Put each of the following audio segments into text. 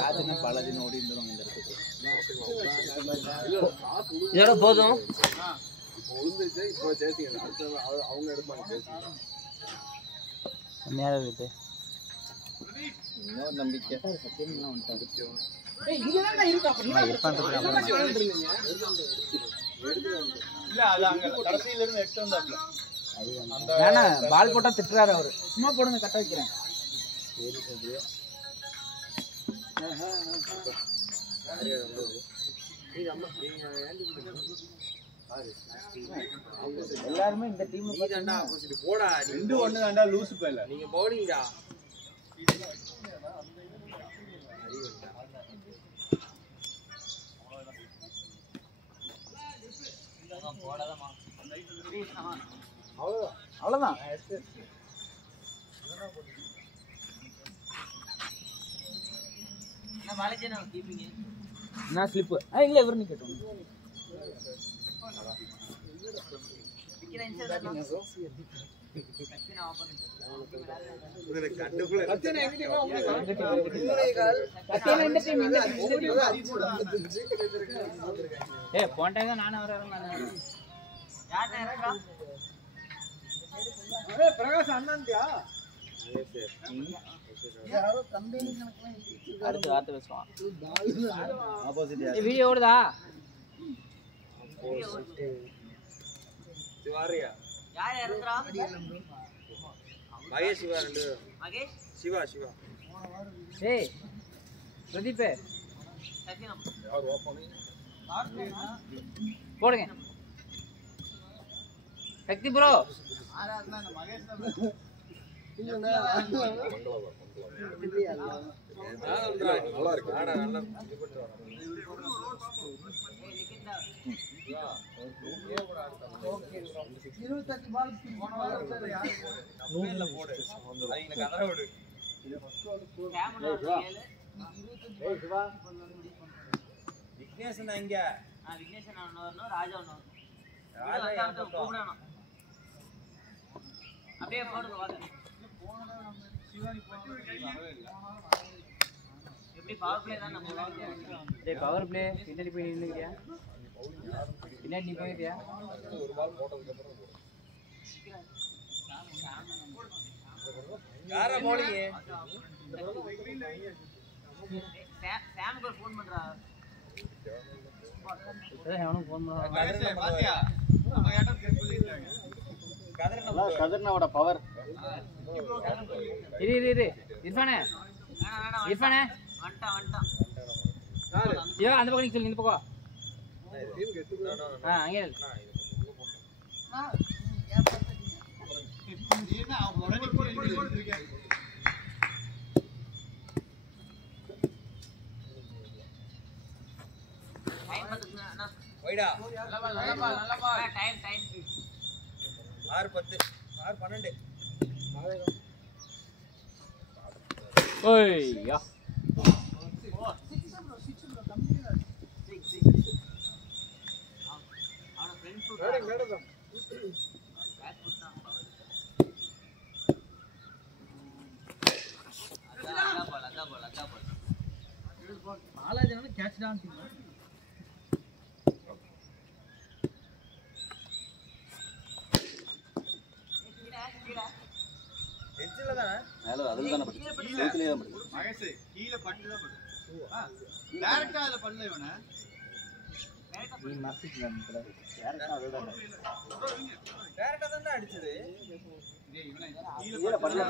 ராஜனே பாலாஜின்னு ஓடி இருந்துரும் இந்த இடத்துக்கு. இதோட போதும். இப்போ சேர்த்தீங்க அவங்க எடுப்பாங்க நேரம் இருக்குது. இன்னொரு நம்பிக்கை சத்தியம்லாம் வந்துட்டாங்க. வேணா பால் போட்டா திட்டுறாரு அவரு. சும்மா போடுங்க, கட்ட வைக்கிறேன். எல்லாருமே இந்த டீம் போடா 2-1 தான்டா லூசு பேல. நீங்க பவுலிங்கா அவ்வளவுதான். என்ன ஸ்லிப்? இல்ல இவரு நீ கேட்டோம். போன்டாங்க நானும் பிரகாஷ் அண்ணாந்தியா அடுத்து வார்த்தை பேசுவான். வீடியோ ஓடுதா? சிவாரியா யார் இறங்குறா? மகேஷ் சிவா ரெண்டு. மகேஷ் சிவா சிவா ஏய் பிரதீப் சத்தியம் யார் ஓபன் போடுங்க. சக்தி ப்ரோ மகேஷ் நல்லா இருக்கு. ஆடா நல்லா இது பண்ணிட்டு வராங்க. விக்னேஷன் எங்க? விக்னேஷன் வரணும், ராஜா வரணும். கூப்பிடணும். அப்படியே போடுங்க வாங்க. எப்படி பவர் பிளே தான் நம்ம. டேய் பவர் பிளே பின்னாடி போய் நின்னுக்கிறியா? பின்னாடி நீ போயிட்டியா? ஒரு பால் போட்டதுக்கு அப்புறம் யாரா போலிங்க? சாமுக்கு ஒரு ஃபோன் பண்றா. அவனுக்கு ஃபோன் பண்ணா பாத்தியா? நம்ம யாட்ட சொல்லிட்டாங்க. கதிரனோட பவர். இரு இர்ஃபானே இர்ஃபானே வந்துட்டான். ஐயோ அந்த பக்கம் நிக்க சொல்லு, இந்த பக்கம். அங்கே டைம் பாத்துங்க அண்ணா. வைடா டைம் 6:10 6:12. ஓய்யா அவன ஃப்ரெண்ட்ஸ் மேடம் பேக் கொடுத்தான். அதான் பால். பாலாஜி கேட்ச் டான் டீம். எட்ஜ்ல தானே? ஹலோ அதுல தான படி. சேத்துலயே தான் படி. மகேஷ் கீழ பட்டு தான் படு. டைரக்டா அதுல பண்ணல இவனே. நீ மறந்துட்டீங்க. டைரக்டா தான் அடிச்சது. டேய் இவனே கீழ பண்ணல.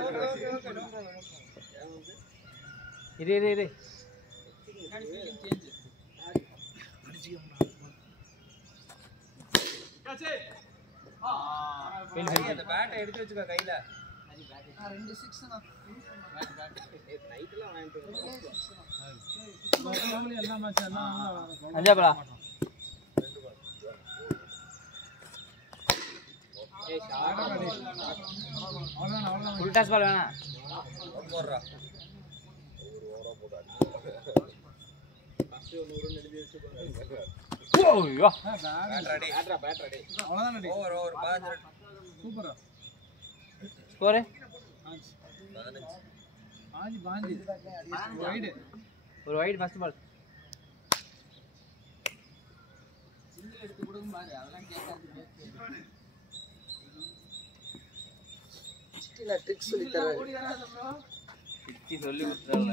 இரு அந்த பேட்டை எடுத்து வச்சுக்க கையில. அஞ்சாபலா ஃபுல் டாஸ் பால் வேணா போடுறா. ஓய்யோ பேட் ரெடி. அவ்வளவுதான். Over 15 run. சூப்பரா ஸ்கோர் ஒரு வைட் ஃபர்ஸ்ட் பால். சிங்கிள் எடுத்து கொடுங்க பாரு, அதெல்லாம் கேட்காது. ட்ரிக்ஸ் சொல்லி தரேன். சித்தி சொல்லி கொடுத்தாங்க.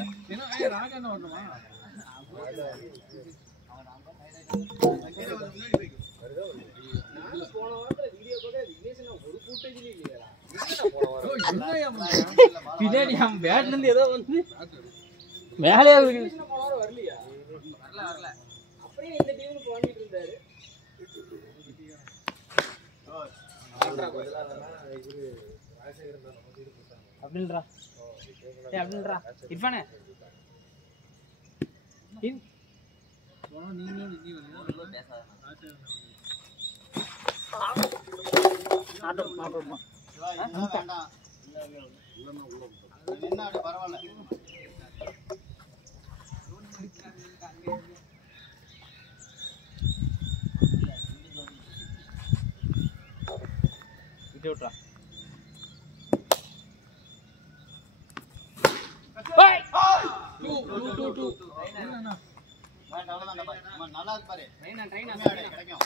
பின்னாடி அவன் பேட்ல இருந்து ஏதோ வந்து மேலே வரல அப்படியே இந்த டீமுக்கு போனிட்டு இருந்தாரு. அப்படின்றா அப்படின்றா இர்ஃபானே நின்னாடு பரவாயில்ல. விட்டு விட்றா. நல்லா இருப்பாரு. ட்ரைனா கிடைக்கும்.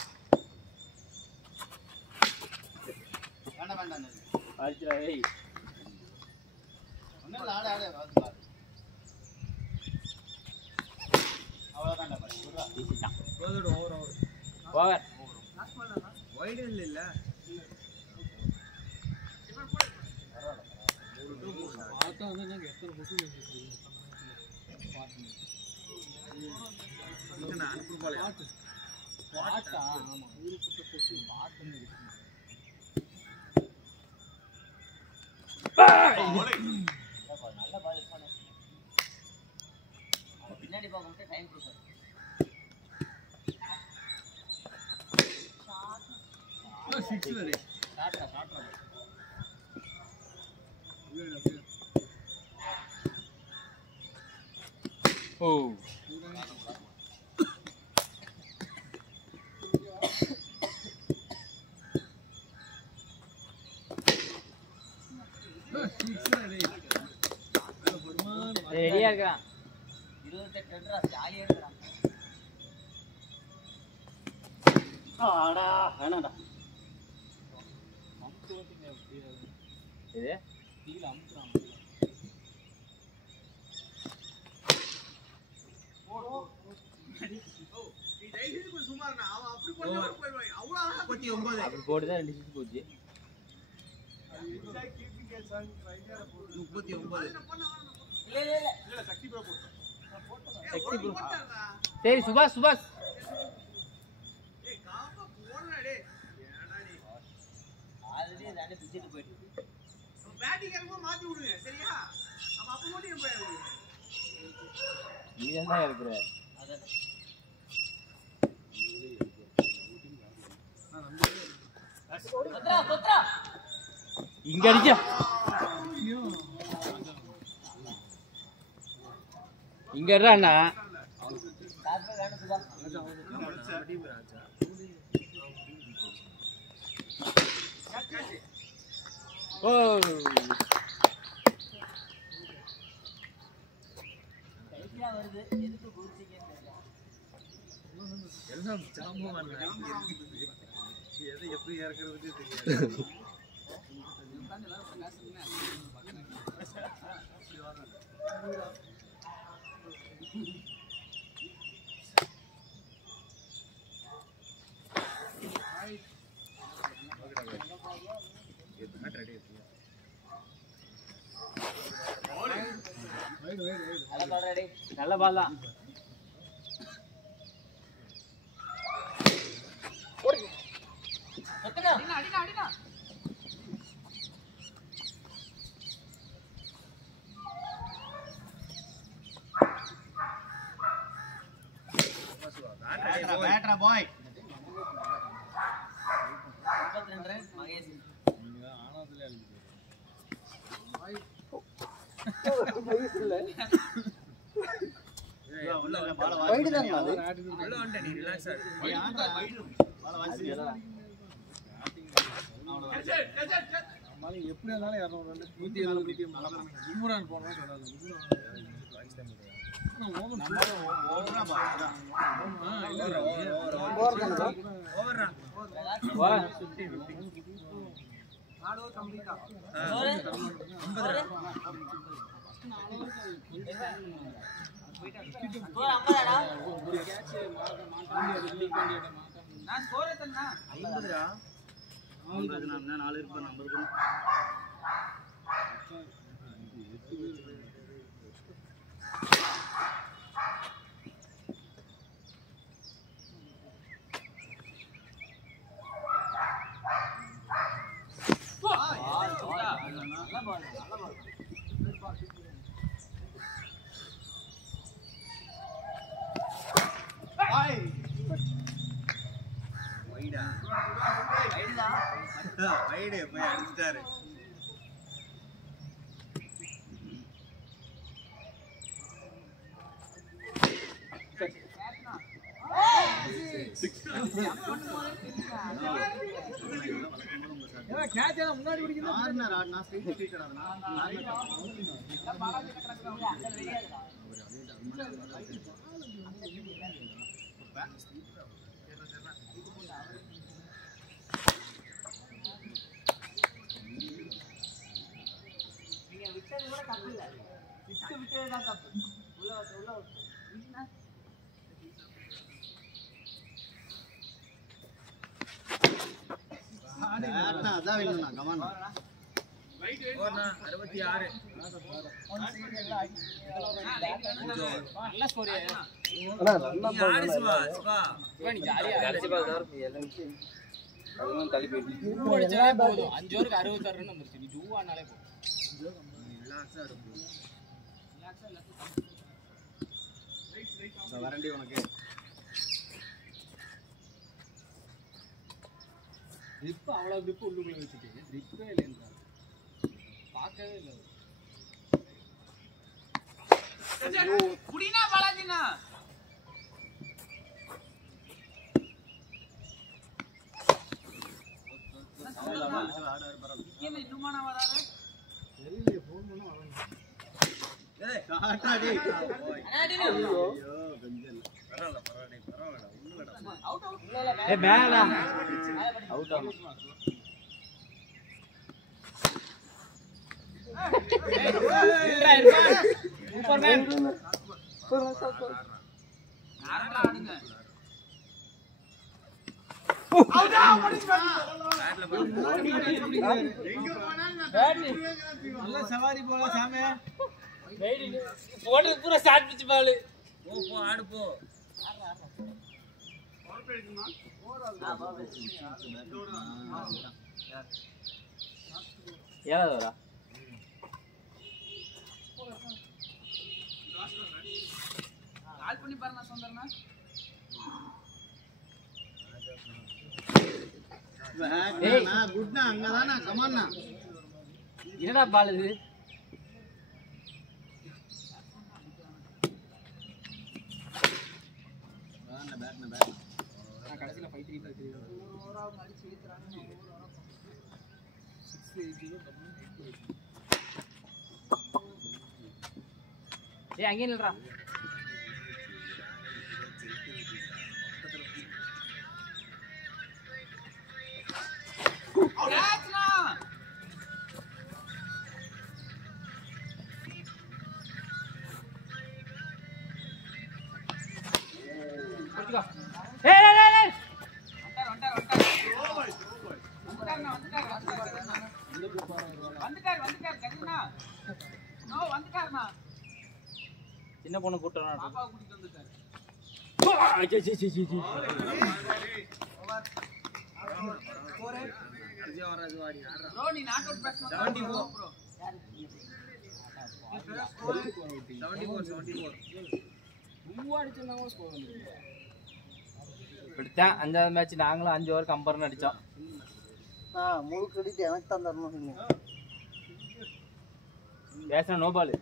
வேண்டாம் வேண்டாம். அடிச்சுடா ஏய். ஒன்னும் இல்லை, ஆடு ஆடு. அவ்வளோதான்டா பாரு. வீசிட்டான். ஓவர். பின்னாடி பார்க்க டைம் கொடுப்பாரு. ஓ ரெடியா இருக்கான். 28 ரன் ஜாலியா இருக்கிறான். ஆடா வேணாடா. இது அப்படி போட்டுதான் 2 சிக்ஸ் போச்சு. 39. இல்ல சக்தி ப்ரோ. சரி சுபாஷ் சுபாஷ் ஆல்ரெடி ரெண்டு பிச்சிட்டு போயிட்டு நீ தான் இருக்கிற. இங்க அடிக்க இங்க அண்ணா. ஓ வருது எதுக்கு குதிச்சீங்கன்னு எல்லாம் ஜாம்பவான் எதை எப்படி இறக்குறதுக்கு தெரியாது. நல்ல பால் தான். பேட்ரா பாய் 52 ரன் மகேஷ். வைடு தான் அது. எப்படி இருந்தாலும் 200 170 180 போனோம் வைடே போய் அடிச்சிட்டாரு. முன்னாடி அதான் வேணும்ண்ணா கமான் 66 நல்ல ஸ்கோர் அண்ணா நல்லா பால் சிவா நீ ஜாலியா கடைசி பால் தான் எல்லாம் அதுவும் தள்ளி போயிடுச்சு 2 அடிச்சாலே போதும் 5 ஓவருக்கு 66 ரன் வந்துருச்சு நீ 2 ஆனாலே போதும் ரிலாக்ஸா இருக்கு வரண்டி உனக்கு grip அவ்வளவு grip உள்ளுக்குள்ள வச்சிட்டு gripவே இல்லைன்றா பார்க்கவே இல்ல குடினா பாலாஜினா என்ன இன்னுமானா வராத தெரியல ஃபோன் பண்ணா வரணும் ஏய் காட்டாடி அடி ஐயோ கஞ்சல் பரவாயில்லை உள்ளடா அவுட் இல்ல ஏய் மேலடா அவுட் ஆமா சூப்பர்மேன் நாரடா ஆடுங்க அவுட் முடிஞ்சு பேட்ல எங்க போனாலும் நான் நல்ல சவாரி போல சாமே வெயிட் போடு பூரா ஸ்டார்ட் பிச்சு பால் போ ஆடு போ பவர் பிளே இருக்குமா ஏலடா கால் பண்ணி பாருங்க சொந்தர்னா பேட்னா குட்னா அங்கதானா கமான்னா என்னடா பால் இது நான் கடைசில 5-3 ஓவரா அடிச்சு ஏத்துறாங்க ஓவரா 6-8 ஏய் அங்கே நில்றா சின்ன பொண்ணு கூட்டறா பாப்பா கூட்டிட்டு வந்துட்டாரு ப்ரோ நீ நாட் அவுட் பேட்ஸ்மேன் 74 ப்ரோ 74 மூவ் அடிச்சனாங்க ஸ்கோர் வந்துருக்கு இப்படிதான் அஞ்சாவது மேட்ச் நாங்களும் 5 ஓவர் கம்பர்னு அடிச்சோம் முழு கிரெடிட் எனக்கு தான் தரணும் பேச நோ பால்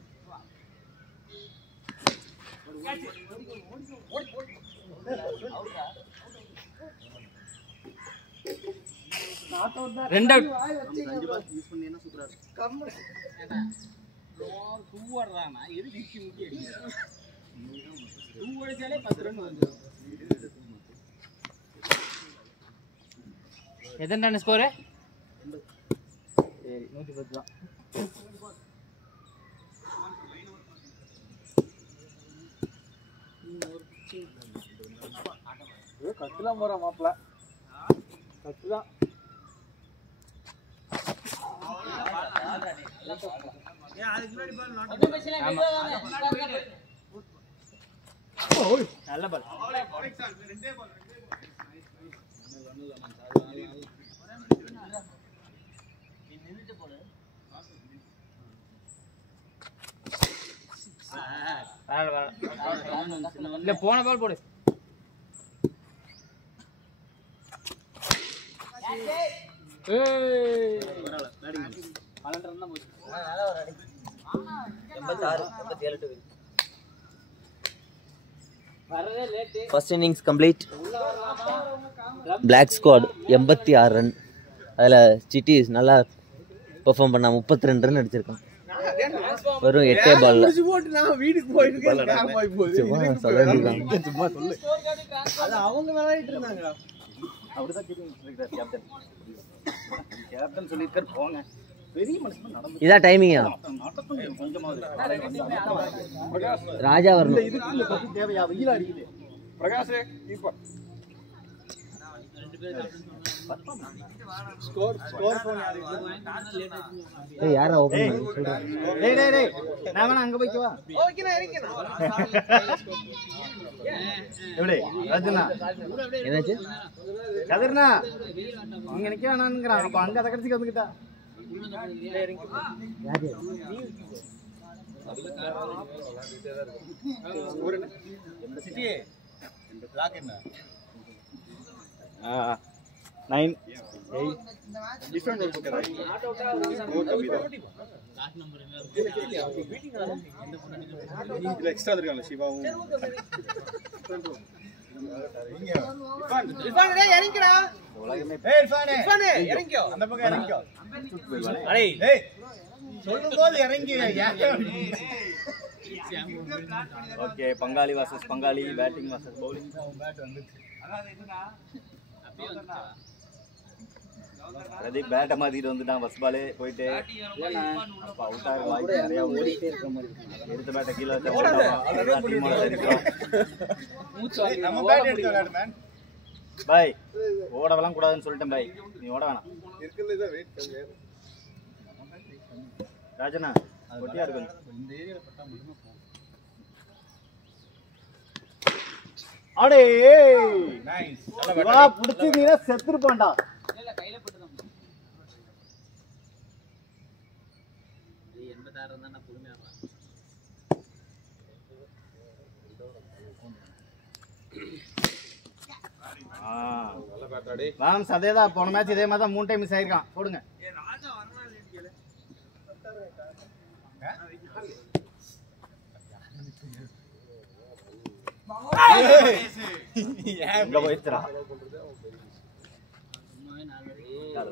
2 அவுட். யூஸ் பண்ணீங்கன்னா சூப்பரா இருக்கும். டூ வர்றானா எது முக்கி முக்கி அடிக்கிறான். 2 அடிச்சாலே 10 ரன் வந்துடும். எத்தனை ஸ்கோர்? சரி 110 தான். கத்துலாம் போற மாப்பிள கத்துலாம். நல்ல பால். இல்ல போன பால் போடு. First innings complete. Black squad 86 run. அதில் சிட்டி நல்லா பெர்ஃபார்ம் பண்ணா 32 ரன் அடிச்சிருக்கான். வெறும் 8 பால்ல. வீட்டுக்கு போயிருக்கேன். சும்மா சொல்லு. அது அவங்க விளையாடிட்டு இருந்தாங்க. அப்படிதான் கேப்டன் சொல்லியிருக்காரு போங்க. பெரிய மனுஷன் நடந்து இதான் டைமிங்கா? ராஜா வரணும். இதுக்குள்ள பத்தி தேவையா? வெயில அடிக்குது. பிரகாஷ் கீப்பர். ஸ்கோர் போன் யாரு? ஏய் யாரா ஓபன் பண்ணு. டேய் டேய் டேய் நான் வேணா அங்க போய்க்கவா? ஓகேனா இருக்கேனா. எப்படி? ராஜனா. என்னாச்சு? கதிர்னா. இங்க நிக்க வேணாம்ங்கறான். அப்ப அங்க தக்கடிச்சு வந்துட்டா. யாரு? சிட்டி. லாக் என்ன? 9 8 டிஃபரண்ட் ஒரு பக்கம் இதுல எக்ஸ்ட்ரா இருக்காங்க சிவாவும் இர்ஃபான் டேய் இறங்கிடா. ஏய் இர்ஃபானே இறங்கியோ. அந்த பக்கம் இறங்கிக்கோ. அடே டேய் சொல்லும்போது இறங்கி ஓகே பங்காளி வர்சஸ் பங்காளி பேட்டிங் வர்சஸ் பவுலிங். பிரதீப் பேட்டை மாத்திட்டு வந்துட்டான். ஃபர்ஸ்ட் பாலே போயிட்டு அப்ப அவுட் ஆக வாய்ப்பு நிறைய ஓடிட்டே இருக்க மாதிரி எடுத்த பேட்டை கீழே வச்சா நம்ம பேட் எடுத்து விளையாடு மேன். பாய் ஓடவெல்லாம் கூடாதுன்னு சொல்லிட்டேன் பாய். நீ ஓட வேணாம். ராஜனா ஒட்டியா இருக்கு. அடே நைஸ். வா புடிச்சிட்டீனா செத்துறப்பான்டா. இல்ல கையில போட்டுதான். 86 தான் நான் பொறுமையா வரேன். ராம்ஸ் அதேதான் போன மேட்ச் இதே மாதிரி தான் 3 டைம் மிஸ் ஆயிருக்கான். போடுங்க. எங்க போயிடுறா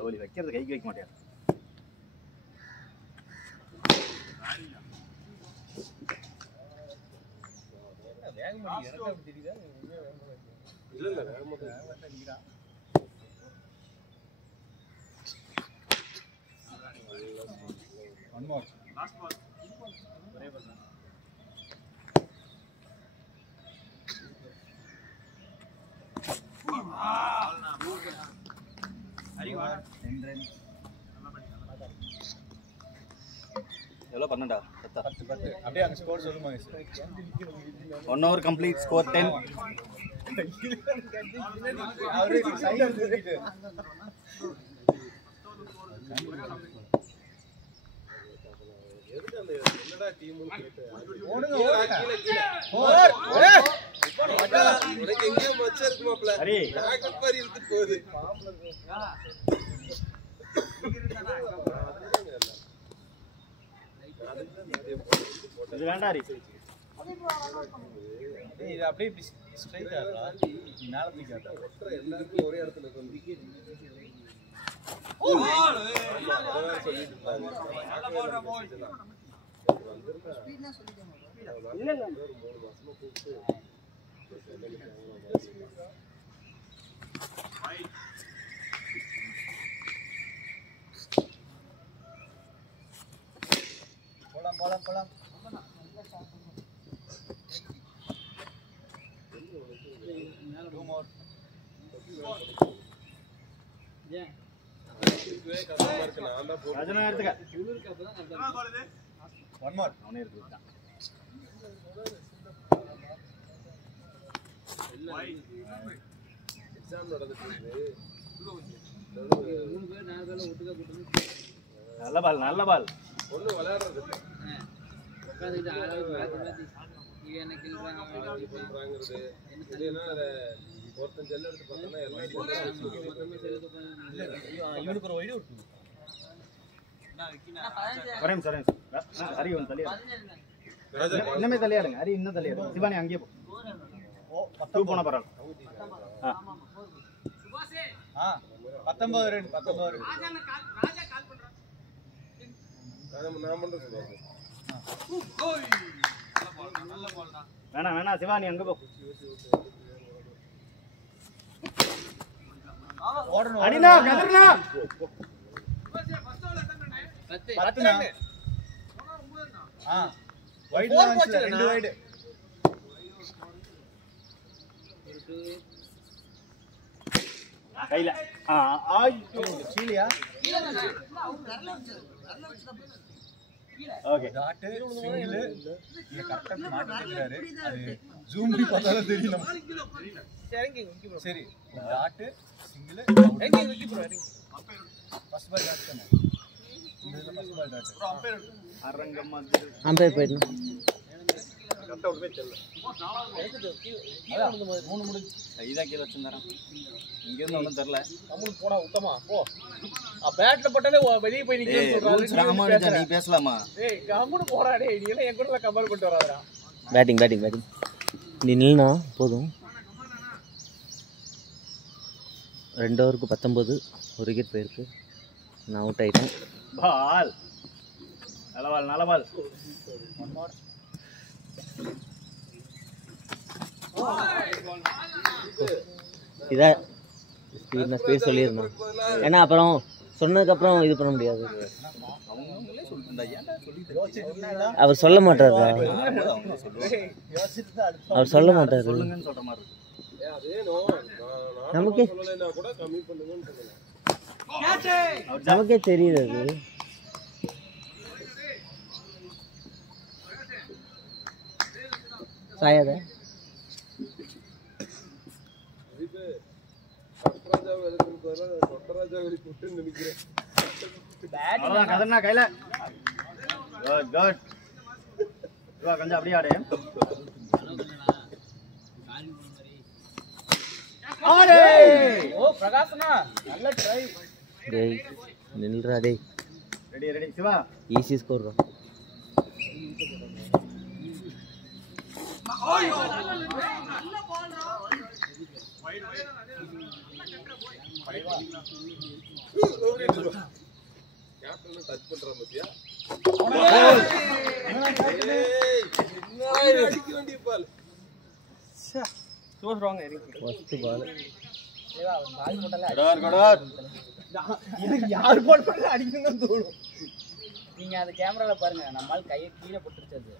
ஓலி வைக்கிறது கைக்கு வைக்க மாட்டேன். எவ்வளோ பண்ணண்டா? 10 அப்படியே அங்க ஸ்கோர் சொல்லுமா? 1 hour complete score 10. அவரே சைலன்ஸ் இருக்கு. என்னடா டீம் கேட்டு ஓடுங்க உனக்கு எங்க மச்ச இருக்கு மாப்ள. ஹரி ராக்கெட் மாதிரி இழுத்து போகுது. இது வேண்டாம் ஹரி. இது அப்படியே ஸ்ட்ரைட் ஆடா. மேல தூக்கி ஆடா. எல்லாரும் ஒரே இடத்துல இருக்கு. போலாம் ராஜனா எடுத்துக்க. One more. அவனே எடுத்துக்கிட்டான். நல்ல பால் நல்ல பால். ஒண்ணு விளையாடுறது உட்காந்துட்டு ஆளாவது மாத்தி மாத்தி இவன் என்ன கிள்றாங்கிறது இல்லைன்னா அதை ஒருத்தன் ஜெல் எடுத்து பார்த்தோன்னா இவனுக்கு ஒரு வைடு விட்டு ஒரே நிமிஷம், ஒரே நிமிஷம். ஹரி வந்து தள்ளியாடு. இன்னமே தள்ளியாடுங்க. ஹரி இன்னும் தள்ளியாடு. சிவானி அங்கேயே போ. டூ போன பரவாயில்ல. 19 ரன் 19 ரன். வேணாம் வேணாம் சிவானி அங்க போ. அடினா கதிர்னா 10 வைடு லான்ச்ல 2 வைடு. கையில சீலியா ஓகே. டாட் சிங்கிள் இங்க கரெக்ட்டா மாட்டிட்டாரு. அது ஜூம் பண்ணி பார்த்தாலும் தெரியல. சரி dot single first ball dot தானே. இந்த ஃபர்ஸ்ட் பால் டாட் அரங்கம் அம்பையர் போயிடணும். கரெக்ட்டா உடனே செல்ல. 3 முடிஞ்சு கைதா கீழ வச்சிருந்தாராம். இங்க இருந்து ஒண்ணும் தெரியல. கம்முனு போடா உத்தமா போ. பேட்ல போட்டாலே வெளிய போய் நிக்கன்னு சொல்றாரு. நீ பேசலாமா? டேய் கம்முனு போடா டேய். நீ எல்லாம் என் கூட கம்பேர் பண்ணிட்டு வராதடா. பேட்டிங் நீ நில்லுனா போதும். 2 ஓவருக்கு 19 ஒரு விக்கெட் போயிருக்கு. நான் அவுட் ஆயிட்டேன். பால் நல்ல பால் நல்ல பால். இதான் ஸ்பீட் சொல்லியிருந்தேன். ஏன்னா அப்புறம் சொன்னதுக்கப்புறம் இது பண்ண முடியாது. அவர் சொல்ல மாட்டாரு. அவர் சொல்ல மாட்டாரு. சொல்லுங்கன்னு சொல்ற மாதிரி இருக்கு. நமக்கே தெரியுது அது. சாயாத அவ்வளவுதான் கதர்னா கையில. Good good. இவா கொஞ்சம் அப்படியே ஆடு. ஆடு. ஓ பிரகாசனா நல்ல ட்ரை. டேய் நில்றா டேய். Ready ready Shiva. Easy score தான். கேப்டன் டச் பண்றான் பாத்தியா? அடிக்க வேண்டிய பால். சோ ஸ்ட்ராங் இருக்கு. First ball. ஏதா பால் போட்டல கடர் கடர். எனக்கு யார் பால் பண்ண அடிக்கணும்னு தோணும். நீங்க அந்த கேமரால பாருங்க. நம்மால் கையை கீழ போட்டுருச்சு அது.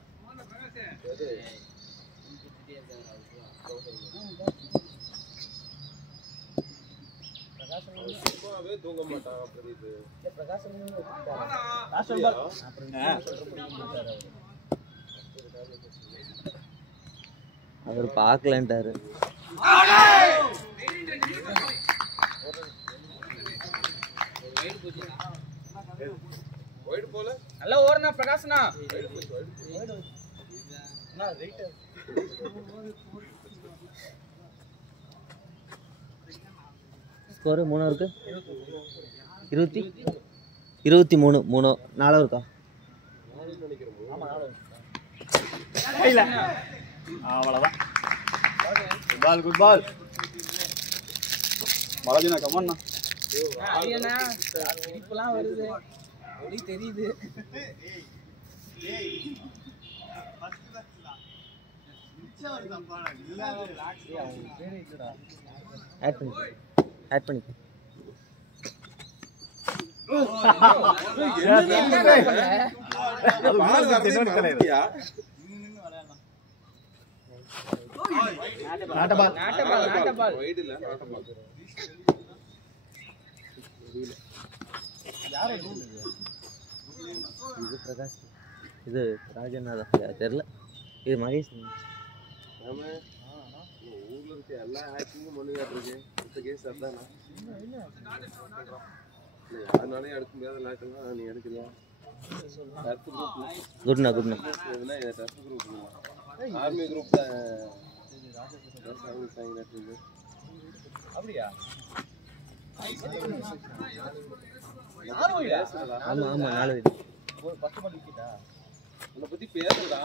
சும்மாவே தூங்க மாட்டான் பிரதீப். அவர் பார்க்கலன்ட்டாரு. வைட் போல நல்ல ஓடுனா பிரகாசனா. ஸ்கோர் 3 இருக்கு. 23 3 4 இருக்கா? கையில. அவ்வளவுதான். Good ball good ball. பாலாஜினா கமான். அரியண்ணா இப்பெல்லாம் வருது ஒளி தெரியுது. ஆட் பண்ணி நாட்டபால் இது பிரகாஷ், இது ராஜநாதா தெரியல, இது மகேஷ். ஊர்ல இருக்க எல்லா ஹேக்கிங்கும் பண்ணி காட்டுறது இந்த கேஸ் அதானா? யாருனாலையும் எடுக்க முடியாத லாக்கெல்லாம் நீ எடுக்கலையா? குட்னா ஆர்மி குரூப் அப்படியா? ஆமா ஆமா 4 வீடு. ஃபர்ஸ்ட் பால் விக்கெட்டா? உன்னை பத்தி பேசுறடா.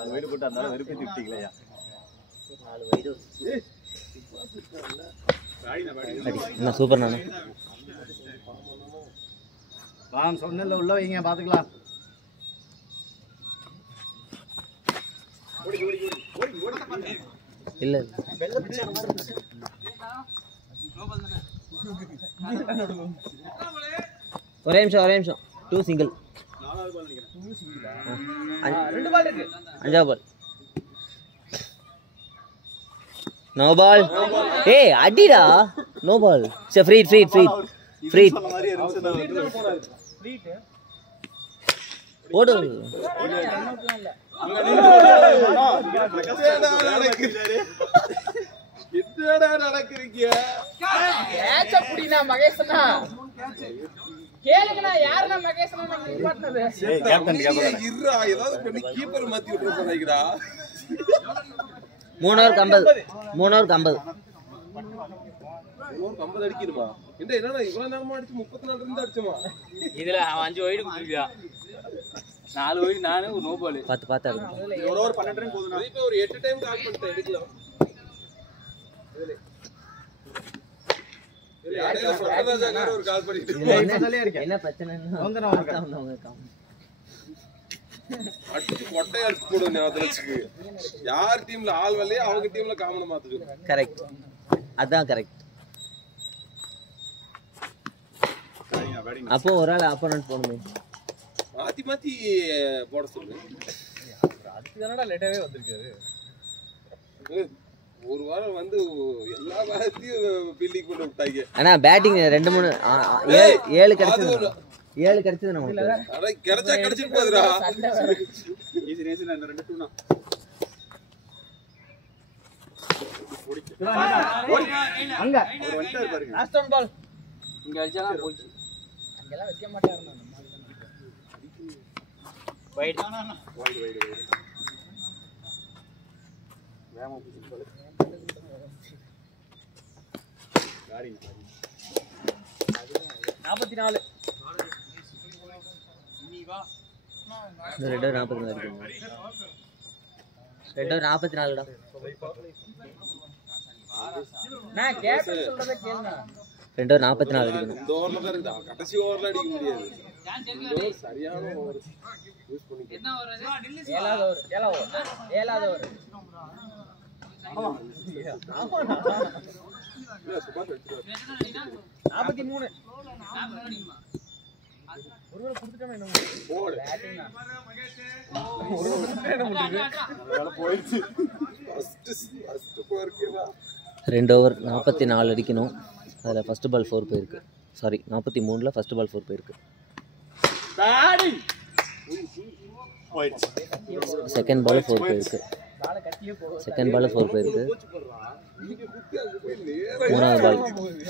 அது வீடு போட்டு அந்த வெறுப்பி திட்டிக்கலையா? 4 வீடு. என்ன சூப்பர் நானே. வாம் சொன்னல உள்ள வைங்க பாத்துக்கலாம். இல்ல ஒரே நிமிஷம் 2 சிங்கிள். 4வது பால் நினைக்கிறேன். 2 சிங்கிளா? 2 பால் இருக்கு. 5வது பால். No ball. ஏய் அடிடா. No ball. சே ஃப்ரீ சொன்ன மாதிரி இருந்துச்சு. ஓடு. என்னடா நடக்குறீங்க? கேட்ச் அப்படினா மகேஷ்னா கேளுங்கண்ணா, யாருன்னா மகேஷ்னா நம்ம நிப்பாட்னது? ஏய் கேப்டன் இருடா, ஏதாவது பண்ணி கீப்பர் மாத்தி விட்டுற போறீங்கடா. 3 ஓவருக்கு 50. 3 ஓவருக்கு 50. 50 அடிக்கணுமா? என்னடா இவ்வளவு நேரமா அடிச்சு 34 ரன் அடிச்சோமா? இதுல அவன் 5 வைடு குடுத்துறியா? 4 வைடு நானு ஒரு நோ பால். பாத்து அடி. ஒரு ஓவர் 12 ரன் போதுனா. இப்போ ஒரு 8 டைம் கால் பண்ணிட்டேன் எடுக்கலாம். ஒரு கால் பண்ணிட்டு என்ன பிரச்சனைன்னா அடிச்சு கொட்டையா அடிச்சு போடுவேன். ஞாபகத்துல வச்சுக்கு. யார் டீம்ல ஆள் வரலையோ அவங்க டீம்ல காமனை மாத்துச்சு. கரெக்ட், அதான் கரெக்ட். அப்போ ஒரு ஆள் அப்போனன்ட் போகணுமே, மாத்தி மாத்தி போட சொல்லு. அதுதானடா லேட்டாவே வந்திருக்காரு. ஒரு வாரம் வந்து எல்லா வாரத்தையும் ஃபீல்டிங் கொண்டு விட்டாங்க. ஆனா பேட்டிங் 2 3 7 கிடைச்சது நமக்கு. அட கிடைச்சா கிடைச்சிட்டு போகுதுடா. ஈஸி ரேஸ்ல அந்த 2 டூனா அங்க ஒரு வந்துட்டாரு பாருங்க. Last one ball. இங்க அடிச்சாலாம் போச்சு. அங்கெல்லாம் வைக்க மாட்டாருன்னா வைட். வைடு வேமா புடிச்சு பாரு. காரி 44. இந்த 244 அடிக்கணும். 244டா. நான் கேப்டன் சொல்றத கேளுங்க. 244 அடிக்கணும். இந்த ஓவர்ல தான் இருக்கு. கடைசி ஓவர்ல அடிக்க முடியாது. சரியான ஓவர் யூஸ் பண்ணிக்க. என்ன வராது? 7வது ஓவர். 7வது ஓவர். சுபாஷ் அடிச்சாரு. 43. ஒருவேளை கொடுத்துட்டானே என்ன போடு. பேட்டிங்கா? போயிடுச்சு. ஃபர்ஸ்ட் போர்க்கேவா 2 ஓவர் 44 அடிக்கணும். அதில் ஃபர்ஸ்ட் பால் 4 போயிருக்கு. சாரி 43ல் ஃபர்ஸ்ட் பால் 4 போயிருக்கு. போயிடுச்சு. செகண்ட் பால் 4 போயிருக்கு. பால கட்டியே போ. செகண்ட் பால் 4 போயிருக்கு. நீங்க குத்தி அங்க போய் நேரா 3வது பால்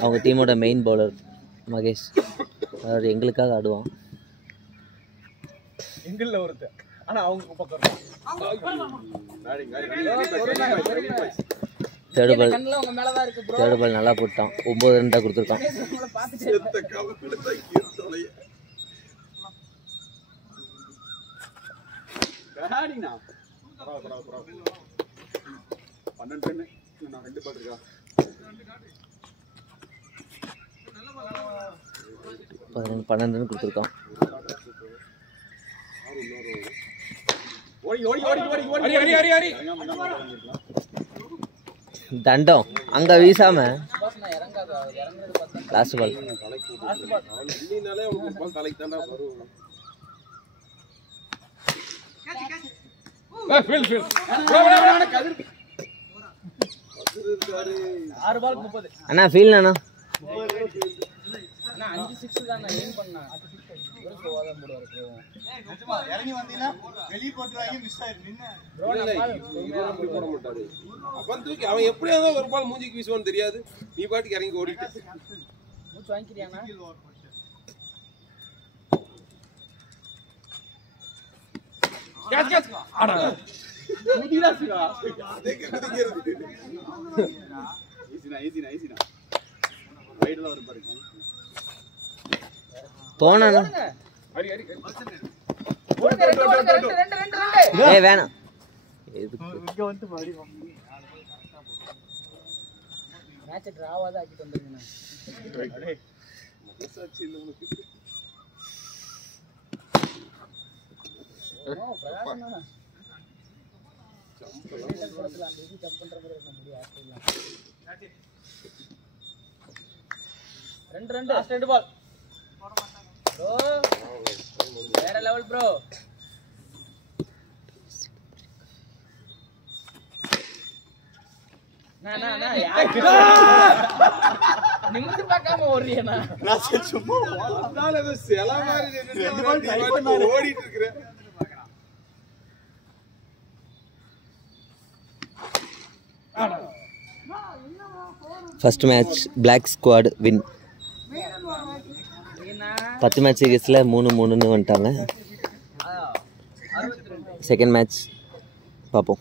அவங்க டீமோட மெயின் பவுலர் மகேஷ், அவர் எங்களுக்காக ஆடுவான். எங்கல்ல ஒருத்தர், ஆனா அவங்க பக்கம் தேர்ட் பால் கண்ணல உங்க மேல தான் இருக்கு ப்ரோ. தேர்ட் பால் நல்லா போட்டான். 9 ரன் தான் கொடுத்துருக்கான். உங்களை பார்த்துட்டு செத்த கவலை தான் கீர்த்தலைய. பேடிங்கண்ணா. பரவாயில்ல 12 ரன். 12 கொடுத்துருக்கோம். தண்டம் அங்க வீசாம லாஸ்ட் பால். அண்ணா ஃபீல் அண்ணா 5 6 தான் நான் ஏம் பண்ணேன். இறங்கி வந்தீங்கன்னா வெளியே போட்டுருவாங்க, மிஸ் ஆயிடும். போட மாட்டாரு. அவன் தூக்கி அவன் எப்படியாவது ஒரு பால் மூஞ்சிக்கு வீசுவான்னு தெரியாது. நீ பாட்டுக்கு இறங்கி ஓடிட்டு மூச்சு வாங்கிக்கிறியாண்ணா? போனா வேணாம். மேட்ச் டிராவாத ஆக்கிட்டு வந்திருக்கேன். ரெண்டு பால் ப்ரோ, வேற லெவல் ப்ரோ. நிமிந்து பார்க்காம ஓடுறியண்ணா. ஓடிட்டு இருக்கிறேன். First match black squad win. 10 match சீரீஸில் 3-3ன்னு வந்துட்டாங்க. செகண்ட் மேட்ச் பார்ப்போம்.